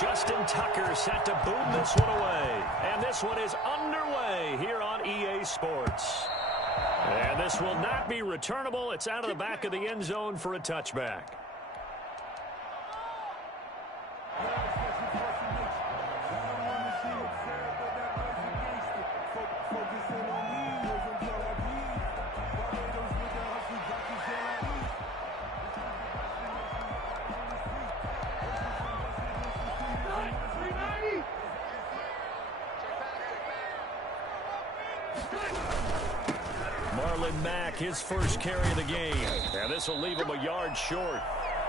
Justin Tucker set to boom this one away. And this one is underway here on EA Sports. And this will not be returnable. It's out of the back of the end zone for a touchback. His first carry of the game. And this will leave him a yard short.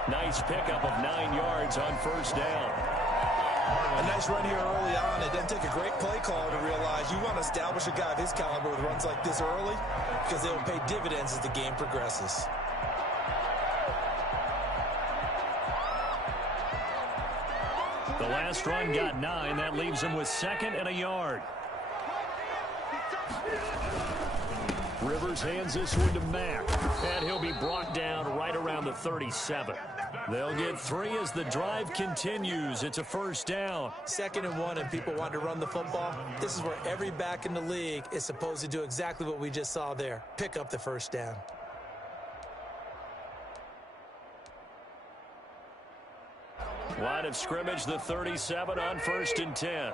Nice pickup of 9 yards on first down. A nice run here early on. It doesn't take a great play caller to realize you want to establish a guy of his caliber with runs like this early because they will pay dividends as the game progresses. The last run got 9. That leaves him with 2nd and a yard. Rivers hands this one to Mack, and he'll be brought down right around the 37. They'll get 3 as the drive continues. It's a first down. 2nd and 1, and people want to run the football. This is where every back in the league is supposed to do exactly what we just saw there. Pick up the first down. Line of scrimmage, the 37 on 1st and 10.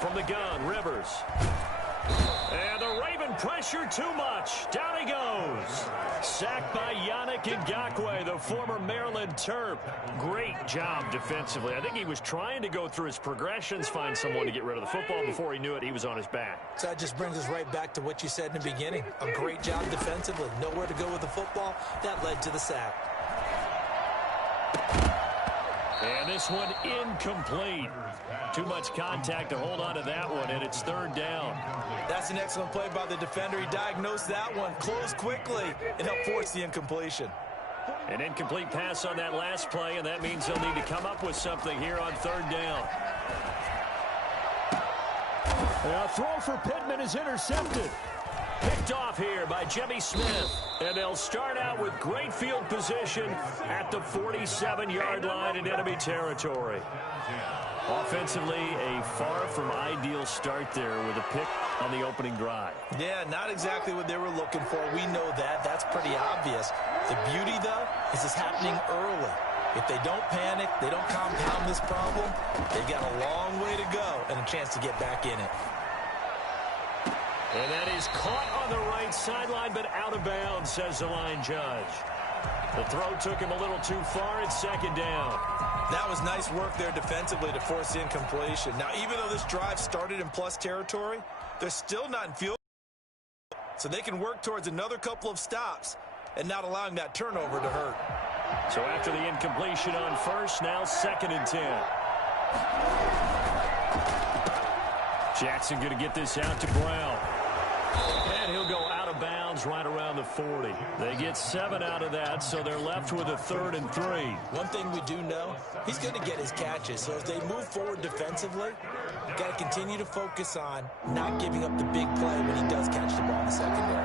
From the gun, Rivers. And the Raven pressure too much. Down he goes. Sacked by Yannick Ngakoue, the former Maryland Terp. Great job defensively. I think he was trying to go through his progressions, find someone to get rid of the football. Before he knew it, he was on his back. So that just brings us right back to what you said in the beginning. A great job defensively. Nowhere to go with the football. That led to the sack. And this one incomplete. Too much contact to hold on to that one, and it's 3rd down. That's an excellent play by the defender. He diagnosed that one, closed quickly, and helped force the incompletion. An incomplete pass on that last play, and that means they'll need to come up with something here on 3rd down. A throw for Pittman is intercepted. Picked off here by Jimmy Smith. And they'll start out with great field position at the 47-yard line in enemy territory. Offensively, a far from ideal start there with a pick on the opening drive. Yeah, not exactly what they were looking for. We know that. That's pretty obvious. The beauty, though, is it's happening early. If they don't panic, they don't compound this problem, they've got a long way to go and a chance to get back in it. And that is caught on the right sideline, but out of bounds, says the line judge. The throw took him a little too far. It's 2nd down. That was nice work there defensively to force the incompletion. Now, even though this drive started in plus territory, they're still not in field, so they can work towards another couple of stops and not allowing that turnover to hurt. So after the incompletion on 1st, now 2nd and 10. Jackson going to get this out to Brown. And he'll go out of bounds right around the 40. They get 7 out of that, so they're left with a 3rd and 3. One thing we do know, he's going to get his catches. So as they move forward defensively, got to continue to focus on not giving up the big play when he does catch the ball in the secondary.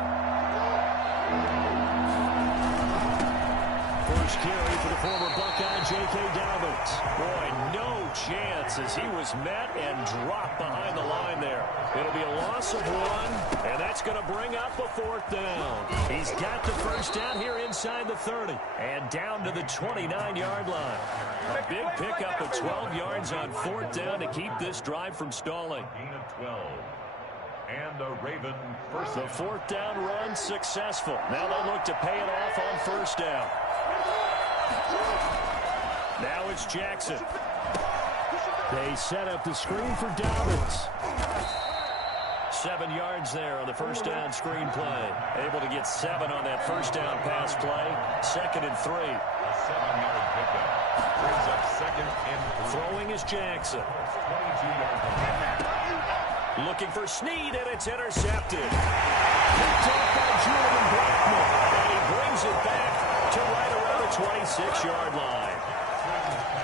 First carry for the former Buckeye, J.K. Dobbins. Boy, no chance as he was met and dropped behind the line there. It'll be a loss of 1, and that's going to bring up a 4th down. He's got the first down here inside the 30 and down to the 29-yard line. A big pickup of 12 yards on 4th down to keep this drive from stalling. And the Raven first. The 4th down run successful. Now they'll look to pay it off on 1st down. Now it's Jackson. They set up the screen for Dobbins. 7 yards there on the first down screen play. Able to get 7 on that first down pass play. 2nd and 3. A 7-yard pickup. Brings up 2nd and 3. Throwing is Jackson. 22-yard pickup. Looking for Snead, and it's intercepted. Picked off by Julian Blackman. And he brings it back to right around the 26-yard line.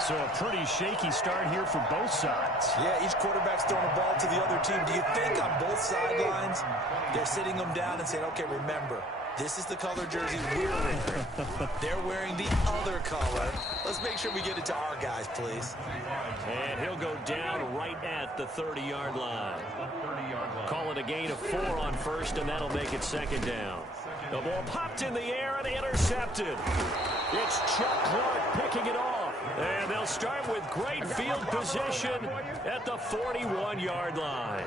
So a pretty shaky start here for both sides. Yeah, each quarterback's throwing the ball to the other team. Do you think on both sidelines they're sitting them down and saying, okay, remember, This is the color jersey we're wearing. They're wearing the other color. Let's make sure we get it to our guys, please. And he'll go down right at the 30-yard line. Call it a gain of 4 on first, and that'll make it second down. The ball popped in the air and intercepted. It's Chuck Clark picking it off. And they'll start with great field position at the 41-yard line.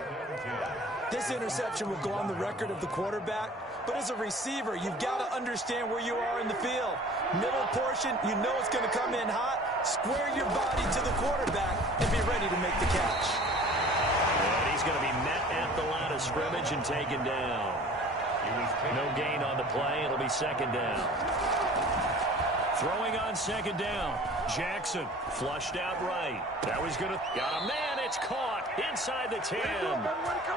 This interception will go on the record of the quarterback, but as a receiver, you've got to understand where you are in the field. Middle portion, you know it's going to come in hot. Square your body to the quarterback and be ready to make the catch. And he's going to be met at the line of scrimmage and taken down. No gain on the play. It'll be second down. Throwing on second down. Jackson flushed out right. That was going to... Got a man. It's caught inside the 10.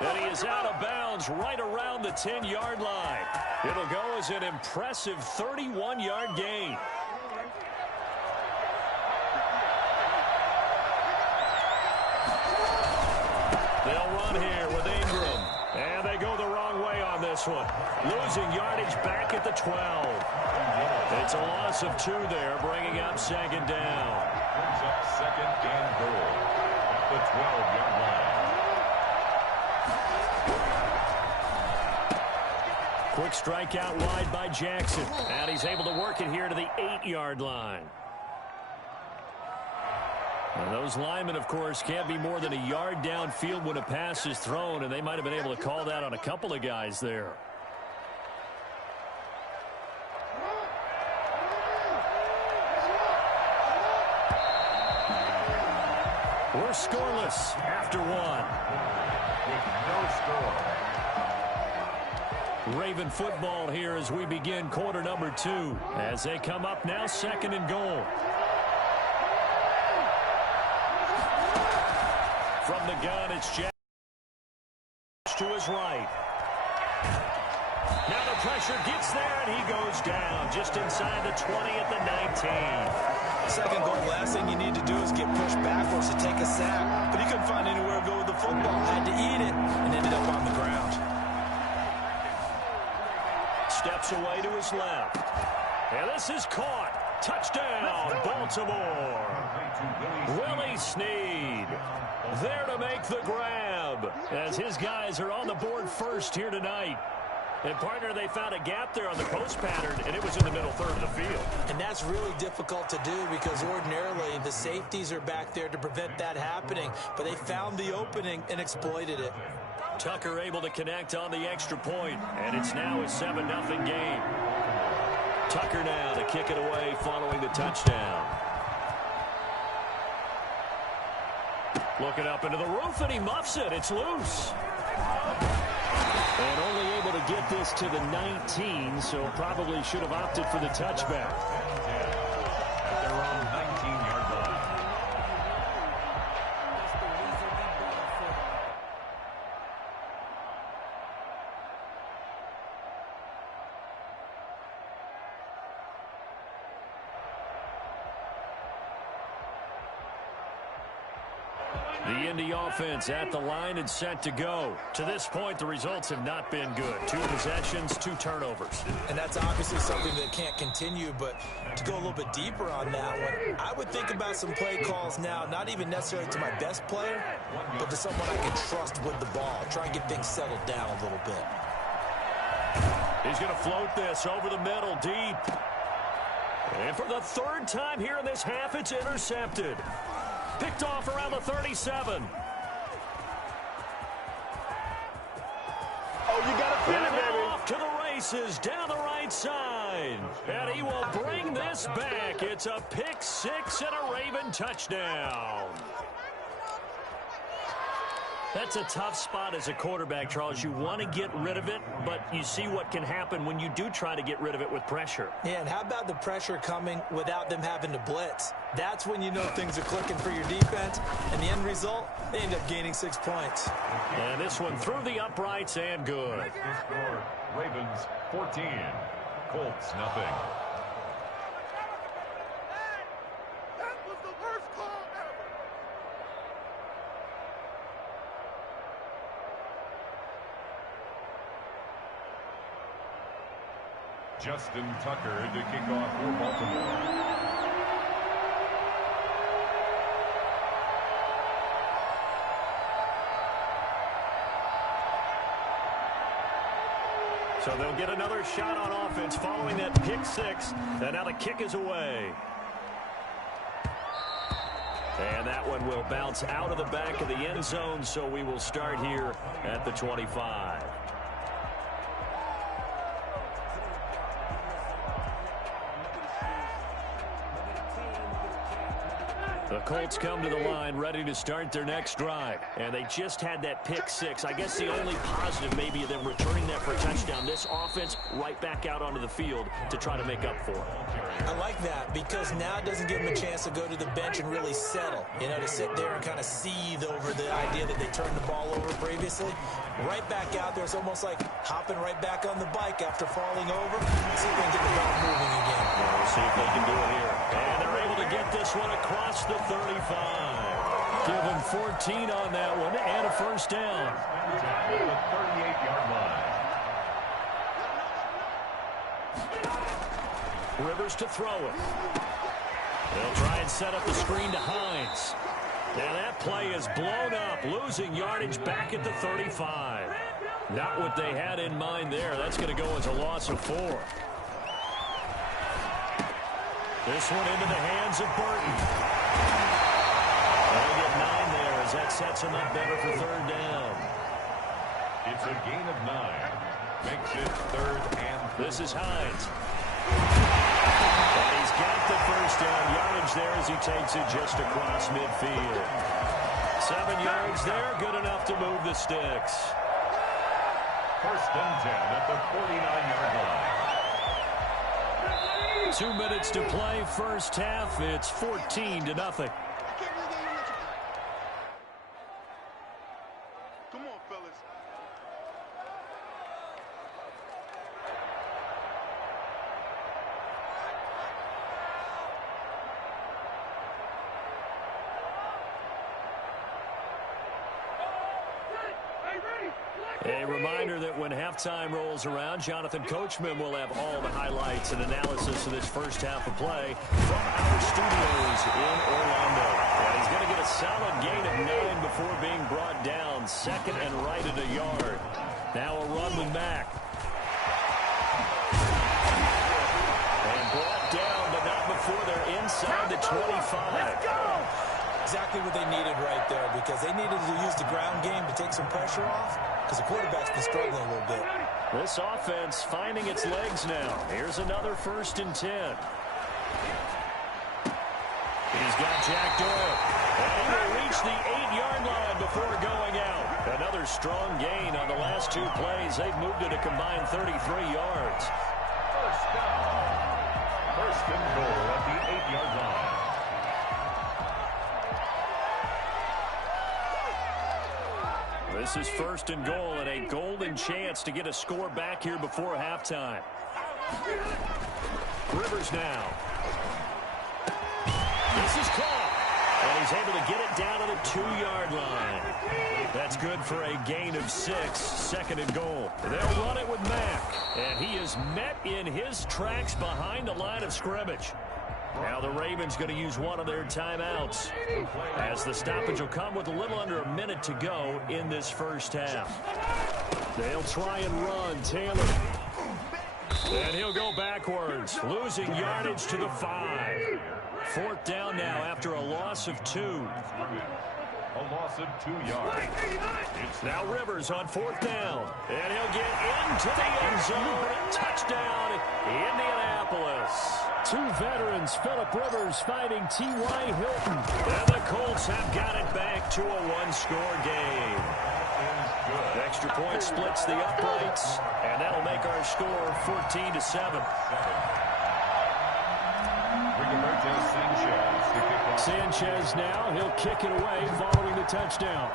And he is out of bounds right around the 10-yard line. It'll go as an impressive 31-yard gain. They'll run here with Ingram. And they go the wrong way on this one. Losing yardage back at the 12. It's a loss of 2 there, bringing up second down. Brings up second and goal at the 12-yard line. Quick strike out wide by Jackson. And he's able to work it here to the 8-yard line. And those linemen, of course, can't be more than a yard downfield when a pass is thrown, and they might have been able to call that on a couple of guys there. We're scoreless after 1. With no score. Raven football here as we begin quarter number 2. As they come up now, second and goal. From the gun, it's Jack to his right. Now the pressure gets there, and he goes down just inside the 20 at the 19. Second goal, last thing you need to do is get pushed backwards to take a sack. But he couldn't find anywhere to go with the football. Had to eat it and ended up on the ground. Steps away to his left. And this is caught. Touchdown, Baltimore. Willie Snead there to make the grab as his guys are on the board first here tonight. And, partner, they found a gap there on the post pattern, and it was in the middle third of the field. And that's really difficult to do because ordinarily the safeties are back there to prevent that happening. But they found the opening and exploited it. Tucker able to connect on the extra point, and it's now a 7-0 game. Tucker now to kick it away following the touchdown. Looking up into the roof, and he muffs it. It's loose. And only able to get this to the 19, so probably should have opted for the touchback. At their own 19-yard line. The Indy offense at the line and set to go. To this point, the results have not been good. 2 possessions, 2 turnovers. And that's obviously something that can't continue, but to go a little bit deeper on that one, I would think about some play calls now, not even necessarily to my best player, but to someone I can trust with the ball. Try and get things settled down a little bit. He's going to float this over the middle, deep. And for the 3rd time here in this half, it's intercepted. Picked off around the 37. Oh, you got to feel it, baby. Off to the races, down the right side. And he will bring this back. It's a pick 6 and a Raven touchdown. That's a tough spot as a quarterback, Charles. You want to get rid of it, but you see what can happen when you do try to get rid of it with pressure. Yeah, and how about the pressure coming without them having to blitz? That's when you know things are clicking for your defense, and the end result, they end up gaining 6 points. And this one through the uprights and good. Score, Ravens 14, Colts nothing. Justin Tucker to kick off for Baltimore. So they'll get another shot on offense following that pick six. And now the kick is away. And that one will bounce out of the back of the end zone, so we will start here at the 25. The Colts come to the line ready to start their next drive. And they just had that pick six. I guess the only positive maybe of them returning that for a touchdown. This offense right back out onto the field to try to make up for it. I like that because now it doesn't give them a chance to go to the bench and really settle. You know, to sit there and kind of seethe over the idea that they turned the ball over previously. Right back out there. It's almost like hopping right back on the bike after falling over. See if they can get the ball moving again. We'll see if they can do it here. And they're able to get this one across the 35. Give him 14 on that one and a first down. The 38-yard line. Rivers to throw it. They'll try and set up the screen to Hines. And that play is blown up, losing yardage back at the 35. Not what they had in mind there. That's going to go as a loss of 4. This one into the hands of Burton. They'll get 9 there as that sets him up better for third down. It's a gain of 9. Makes it 3rd and 3. This is Hines. And he's got the first down yardage there as he takes it just across midfield. 7 yards there, good enough to move the sticks. 1st and 10 at the 49-yard line. 2 minutes to play, first half. It's 14-0. Come on, fellas. A reminder that when halftime rolls around, Jonathan Coachman will have all the highlights and analysis of this first half of play from our studios in Orlando. And he's going to get a solid gain of 9 before being brought down. 2nd and right at a yard. Now a run with Mack. And brought down, but not before they're inside the 25. Let's go! Exactly what they needed right there because they needed to use the ground game to take some pressure off because the quarterback's been struggling a little bit. This offense finding its legs now. Here's another 1st and 10. He's got Jack Doyle. And he will reach the 8-yard line before going out. Another strong gain on the last 2 plays. They've moved it a combined 33 yards. First down. 1st and goal at the 8-yard line. This is 1st and goal and a golden chance to get a score back here before halftime. Rivers now. This is caught. And he's able to get it down to the 2-yard line. That's good for a gain of 6, 2nd and goal. They'll run it with Mack. And he is met in his tracks behind the line of scrimmage. Now the Ravens going to use one of their timeouts as the stoppage will come with a little under a minute to go in this first half. They'll try and run Taylor. And he'll go backwards, losing yardage to the 5. 4th down now after a loss of 2. A loss of 2 yards. It's now Rivers on 4th down. And he'll get into the end zone. Touchdown, Indianapolis. 2 veterans, Phillip Rivers fighting T.Y. Hilton. And the Colts have got it back to a 1-score game. Extra point splits the uprights, and that'll make our score 14-7. Sanchez now, he'll kick it away following the touchdown.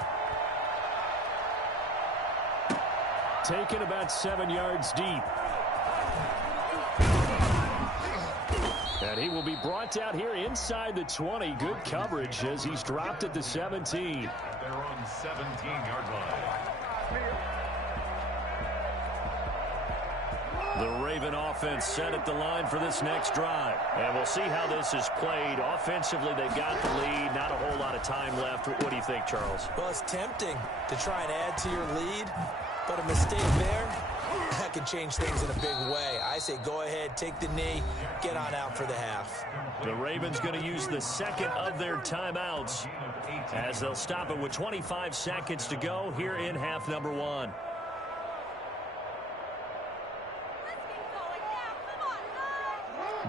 Taken about 7 yards deep. And he will be brought out here inside the 20. Good coverage as he's dropped at the 17. They're on 17-yard line. The Raven offense set at the line for this next drive. And we'll see how this is played. Offensively, they've got the lead. Not a whole lot of time left. What do you think, Charles? Well, it's tempting to try and add to your lead, but a mistake there, that can change things in a big way. I say go ahead, take the knee, get on out for the half. The Ravens going to use the second of their timeouts as they'll stop it with 25 seconds to go here in half number one.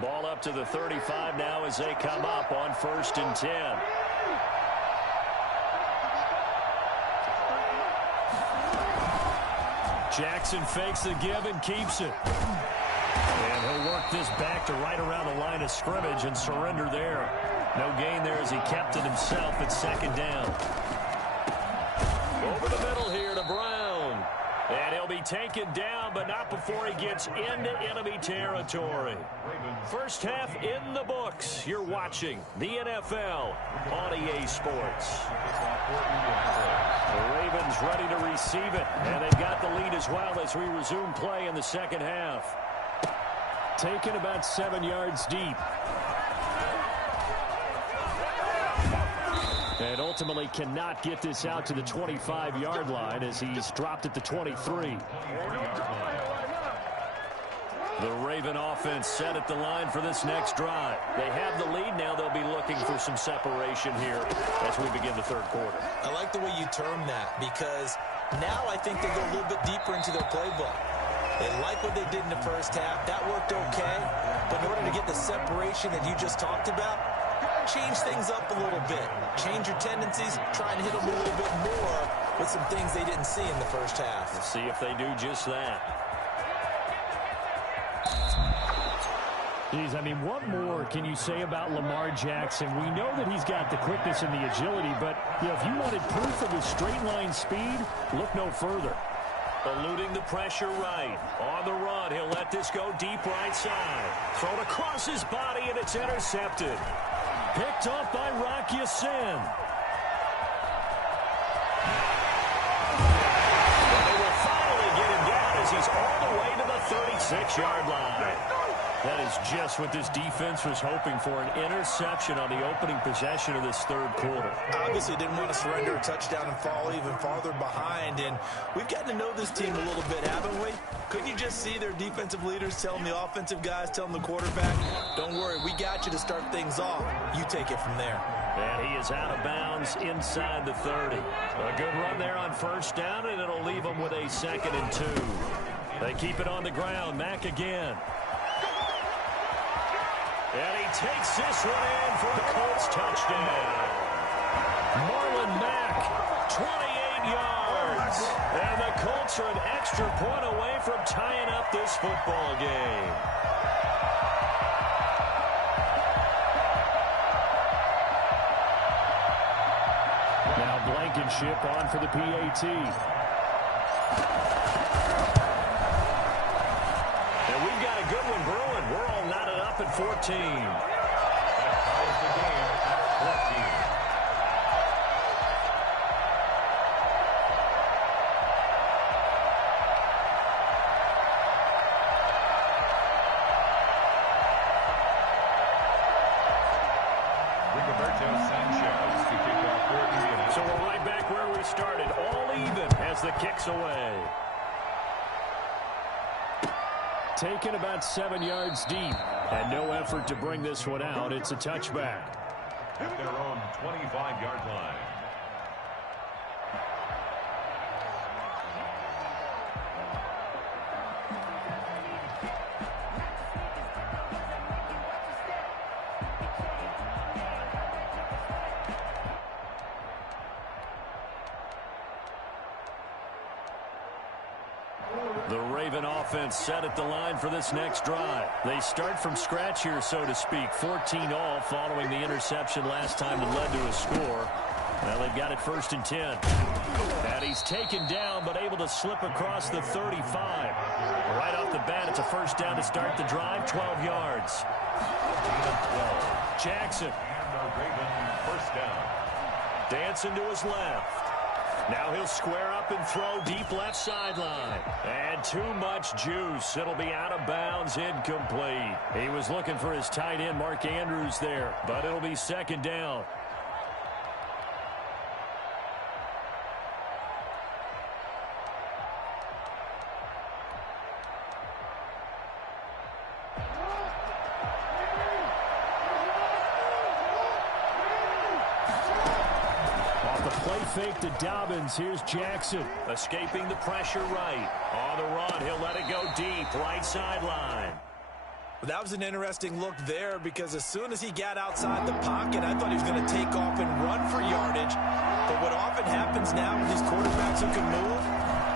Ball up to the 35 now as they come up on 1st and 10. Jackson fakes the give and keeps it. And he'll work this back to right around the line of scrimmage and surrender there. No gain there as he kept it himself at 2nd down. Over the middle here to Brown. And he'll be taken down, but not before he gets into enemy territory. First half in the books. You're watching the NFL on EA Sports. The Ravens ready to receive it, and they've got the lead as well as we resume play in the second half. Taken about 7 yards deep. And ultimately cannot get this out to the 25-yard line as he's dropped at the 23. The Raven offense set at the line for this next drive. They have the lead now. They'll be looking for some separation here as we begin the third quarter. I like the way you term that because now I think they go a little bit deeper into their playbook. They like what they did in the first half. That worked okay. But in order to get the separation that you just talked about, change things up a little bit. Change your tendencies. Try and hit them a little bit more with some things they didn't see in the first half. We'll see if they do just that. Geez, I mean, what more can you say about Lamar Jackson? We know that he's got the quickness and the agility, but you know, if you wanted proof of his straight-line speed, look no further. Eluding the pressure right. On the run, he'll let this go deep right side. Thrown across his body, and it's intercepted. Picked off by Rock Ya-Sin. They will finally get him down as he's all the way to the 36-yard line. That is just what this defense was hoping for, an interception on the opening possession of this third quarter. Obviously didn't want to surrender a touchdown and fall even farther behind, and we've gotten to know this team a little bit, haven't we? Couldn't you just see their defensive leaders telling the offensive guys, telling the quarterback, don't worry, we got you to start things off. You take it from there. And he is out of bounds inside the 30. A good run there on 1st down, and it'll leave them with a 2nd and 2. They keep it on the ground. Mack again. And he takes this one in for a Colts touchdown. Marlon Mack, 28 yards. And the Colts are an extra point away from tying up this football game. Now Blankenship on for the PAT. And we've got a good one brewing. We're all knotted up at 14. That ties the game at 14. So we're right back where we started, all even as the kick's away. Taken about 7 yards deep, and no effort to bring this one out. It's a touchback. At their own 25-yard line. The Raven offense set at the line for this next drive. They start from scratch here, so to speak. 14 all following the interception last time that led to a score. Now they've got it 1st and 10. And he's taken down, but able to slip across the 35. Right off the bat, it's a 1st down to start the drive, 12 yards. Jackson. And the Raven 1st down. Dancing to his left. Now he'll square up and throw deep left sideline. And too much juice. It'll be out of bounds, incomplete. He was looking for his tight end, Mark Andrews, there, but it'll be second down. Fake to Dobbins. Here's Jackson. Escaping the pressure right. On the run, he'll let it go deep. Right sideline. That was an interesting look there because as soon as he got outside the pocket, I thought he was going to take off and run for yardage. But what often happens now with these quarterbacks who can move,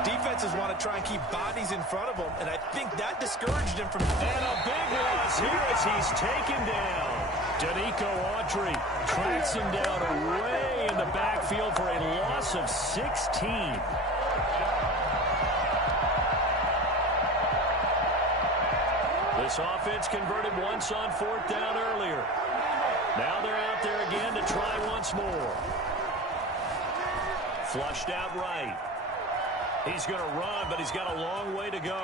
defenses want to try and keep bodies in front of them, and I think that discouraged him from... And a big loss here as he's taken down. Danico Autry tracks him down way in the backfield for a loss of 16. This offense converted once on fourth down earlier. Now they're out there again to try once more. Flushed out right. He's going to run, but he's got a long way to go.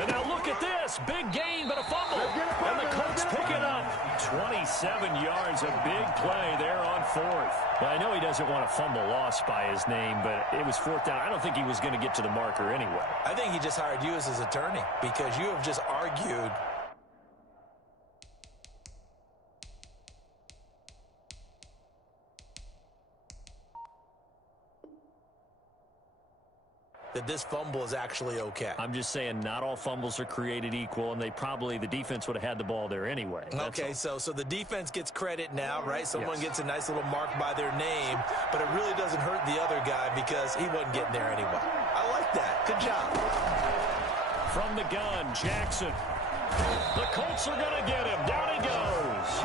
And now look at this. Big gain, but a fumble. And the Colts pick it up. 27 yards, a big play there on fourth. Well, I know he doesn't want a fumble lost by his name, but it was fourth down. I don't think he was going to get to the marker anyway. I think he just hired you as his attorney because you have just argued that this fumble is actually okay. I'm just saying not all fumbles are created equal, and the defense would have had the ball there anyway. Okay, so the defense gets credit now, right? Someone gets a nice little mark by their name, but it really doesn't hurt the other guy because he wasn't getting there anyway. I like that. Good job. From the gun, Jackson. The Colts are going to get him. Down he goes.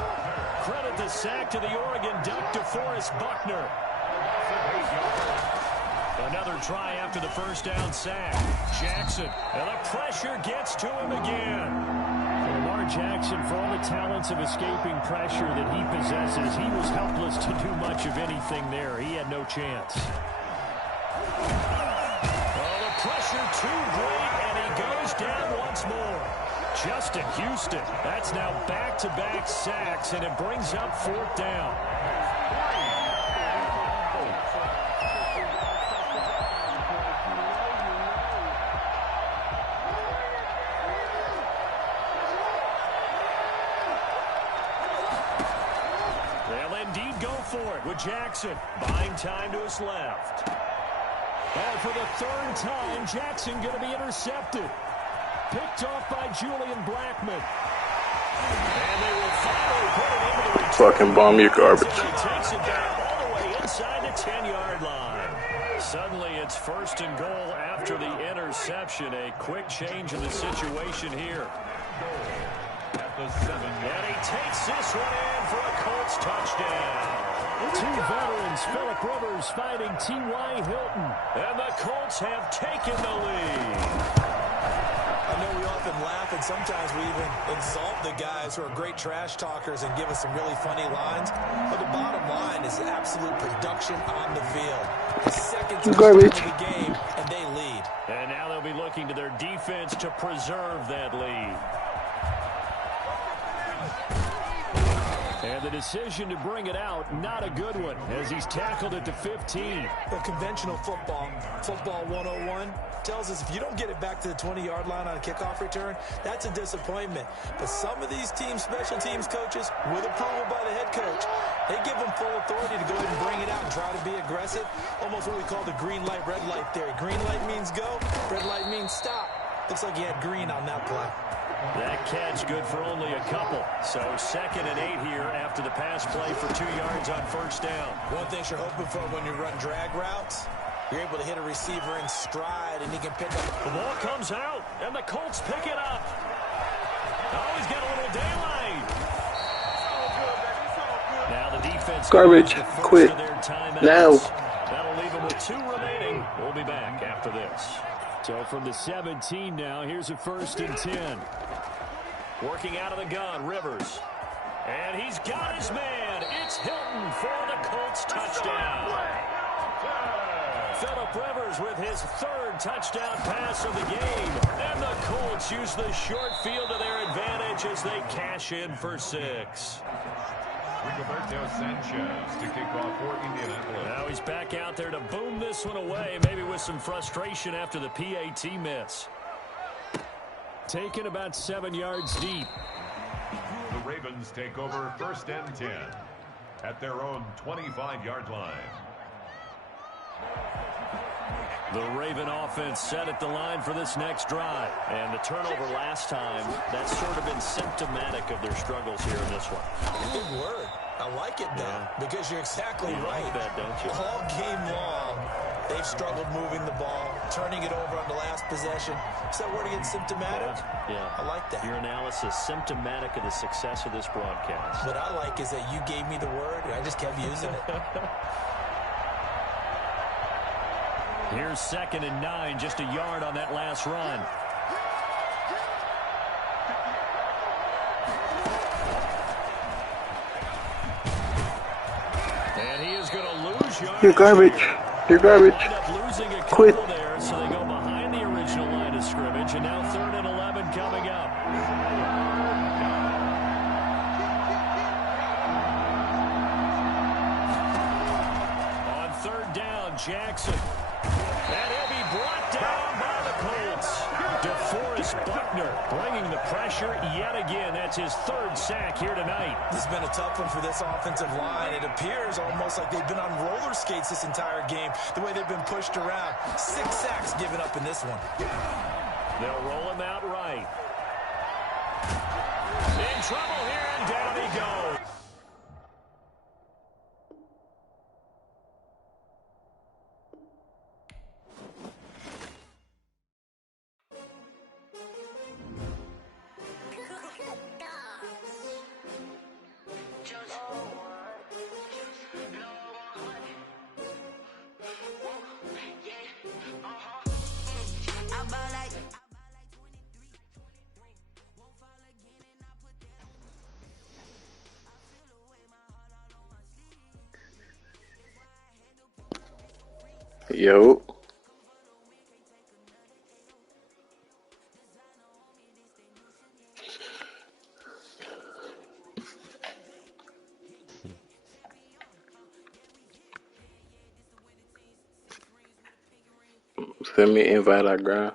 Credit the sack to the Oregon Duck, DeForest Buckner. Another try after the first down sack. Jackson, and the pressure gets to him again. Lamar Jackson, for all the talents of escaping pressure that he possesses, he was helpless to do much of anything there. He had no chance. Oh, the pressure too great, and he goes down once more. Justin Houston, that's now back-to-back sacks, and it brings up fourth down. For it with Jackson, buying time to his left. And for the third time, Jackson going to be intercepted. Picked off by Julian Blackman. And they will finally put it into the return. Fucking bomb your garbage. He takes it back all the way inside the 10-yard line. Suddenly it's first and goal after the interception. A quick change in the situation here. And he takes this one in for a Colts touchdown. Two veterans, Phillip Rivers fighting T.Y. Hilton. And the Colts have taken the lead. I know we often laugh, and sometimes we even insult the guys who are great trash talkers and give us some really funny lines. But the bottom line is absolute production on the field. The second touchdown of the game, and they lead. And now they'll be looking to their defense to preserve that lead. And the decision to bring it out, not a good one, as he's tackled at the 15. The conventional football 101, tells us if you don't get it back to the 20-yard line on a kickoff return, that's a disappointment. But some of these special teams coaches, with approval by the head coach, they give them full authority to go ahead and bring it out and try to be aggressive. Almost what we call the green light, red light theory. Green light means go, red light means stop. Looks like he had green on that play. That catch good for only a couple. So 2nd and 8 here after the pass play for 2 yards on first down. One thing you're hoping for when you run drag routes, you're able to hit a receiver in stride and he can pick up. The ball comes out and the Colts pick it up. Oh, he's got a little daylight. Now the defense. Garbage. Quit. Now. That'll leave them with 2 remaining. We'll be back after this. So from the 17 now, here's a 1st and 10. Working out of the gun, Rivers. And he's got his man. It's Hilton for the Colts touchdown. Phillip Rivers with his third touchdown pass of the game. And the Colts use the short field to their advantage as they cash in for 6. Rigoberto Sanchez to kick off for Indianapolis. Now he's back out there to boom this one away, maybe with some frustration after the PAT miss. Taken about 7 yards deep. The Ravens take over 1st and 10 at their own 25-yard line. The Raven offense set at the line for this next drive. And the turnover last time, that's sort of been symptomatic of their struggles here in this one. Good word. I like it, though, because you're exactly right. Like that, don't you? All game long, they've struggled moving the ball, turning it over on the last possession. Is that word again, symptomatic? Yeah. I like that. Your analysis, symptomatic of the success of this broadcast. What I like is that you gave me the word, and I just kept using it. Here's 2nd and 9, just a yard on that last run. And he is going to lose yards. You're garbage. You're garbage. Wind up losing a couple Quit. there, so they go behind the original line of scrimmage, and now 3rd and 11 coming up. On 3rd down, Jackson. And he'll be brought down by the Colts. DeForest Buckner bringing the pressure yet again. That's his 3rd sack here tonight. This has been a tough one for this offensive line. It appears almost like they've been on roller skates this entire game, the way they've been pushed around. 6 sacks given up in this one. They'll roll him out right. In trouble here, and down he goes. Yo. Send me an invite, I grind.